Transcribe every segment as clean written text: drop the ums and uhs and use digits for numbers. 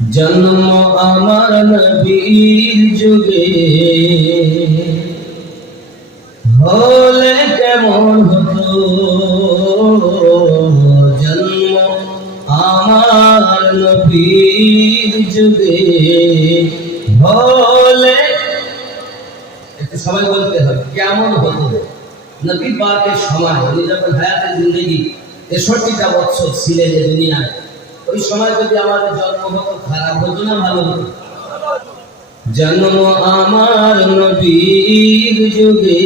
জন্ম আমার নবীর যুগে হলে কেমন হতো, জন্ম আমার নবীর যুগে হলে, একটু সবাই বলতে হবে কেমন হতো। নবী পাকের সময় উনি যখন হায়াতে জিন্দেগি ৬৩টা বছর ছিলেন এই দুনিয়ায়, ওই সময় যদি আমাদের জন্ম হতো খারাপ হতো না ভালো হতো? জন্ম আমার নবীর যুগে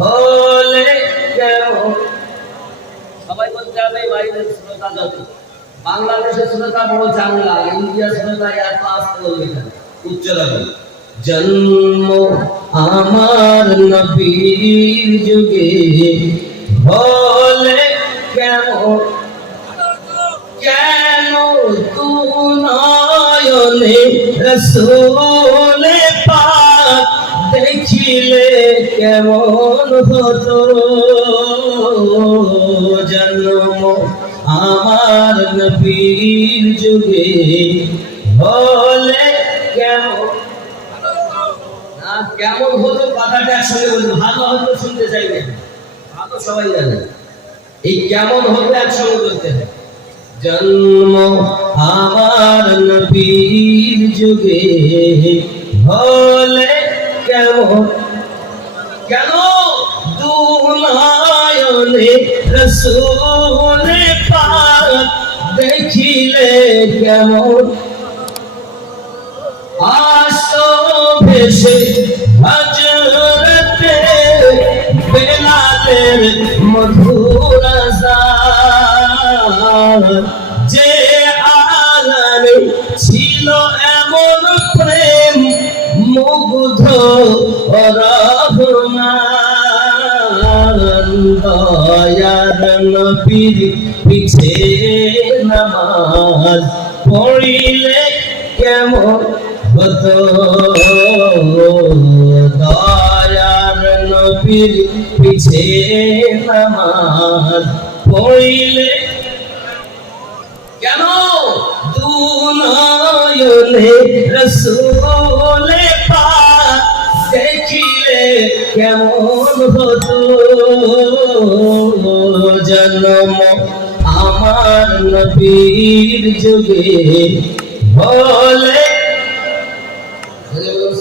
হলে কেমন, সবাই বলতে হবে বাইরের শ্রোতা যত, বাংলাদেশের শ্রোতা বড় চাংলা, ইন্ডিয়ার শ্রোতা এত আসতে বলবে না, উচ্চ রাখবে। জন্ম আমার নবীর যুগে হলে কেমন, কেন তু নয়নে রসূলে পাক দেখিলে কেমন হতো, জন্ম আমার নবীর যুগে হলে কেমন, না কেমন হতো কথাটা একসঙ্গে বলবো, ভালো হতো শুনতে চাইবেন, ভালো সবাই জানে, এই কেমন হতো একসঙ্গে বলতে হবে। জন্ম আমার নবীর যুগে হলে কেমন, কেন দুনয়নে রসূলে পাক দেখিলে কেমন, আসো ভেসে হযরতে বেলালের মধুর আযান, যে আলামে ছিল এমন প্রেম মুগ্ধ রহমান, দয়ার নবীর পিছে নামাজ পড়িলে কেমন হতো, দয়ার নবীর পিছে নামাজ পড়িলে কেন দুনয়নে রসূলে পাক দেখিলে কেমন হতো, জন্ম আমার নবীর যুগে হলে